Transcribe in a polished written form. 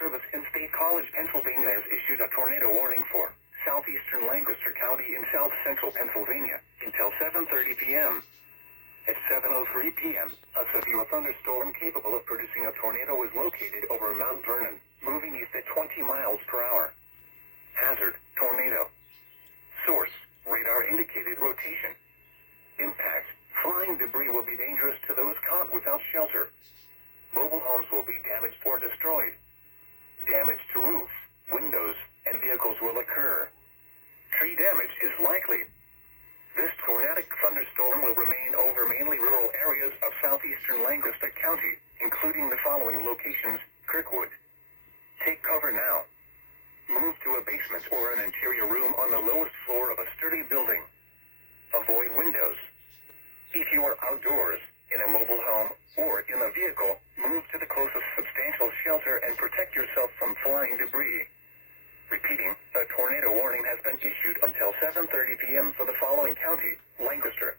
Service in State College, Pennsylvania has issued a tornado warning for southeastern Lancaster County in south central Pennsylvania until 7:30 p.m. At 7:03 p.m., a severe thunderstorm capable of producing a tornado was located over Mount Vernon, moving east at 20 miles per hour. Hazard, tornado. Source, radar indicated rotation. Impact, flying debris will be dangerous to those caught without shelter. Mobile homes will be damaged or destroyed. Damage to roofs, windows, and vehicles will occur. Tree damage is likely. This tornadic thunderstorm will remain over mainly rural areas of southeastern Lancaster County, including the following locations: Kirkwood. Take cover now. Move to a basement or an interior room on the lowest floor of a sturdy building. Avoid windows. If you are outdoors, in a mobile home, or in a vehicle, move to the closest substantial shelter and protect yourself from flying debris. Repeating, a tornado warning has been issued until 7:30 p.m. for the following county: Lancaster,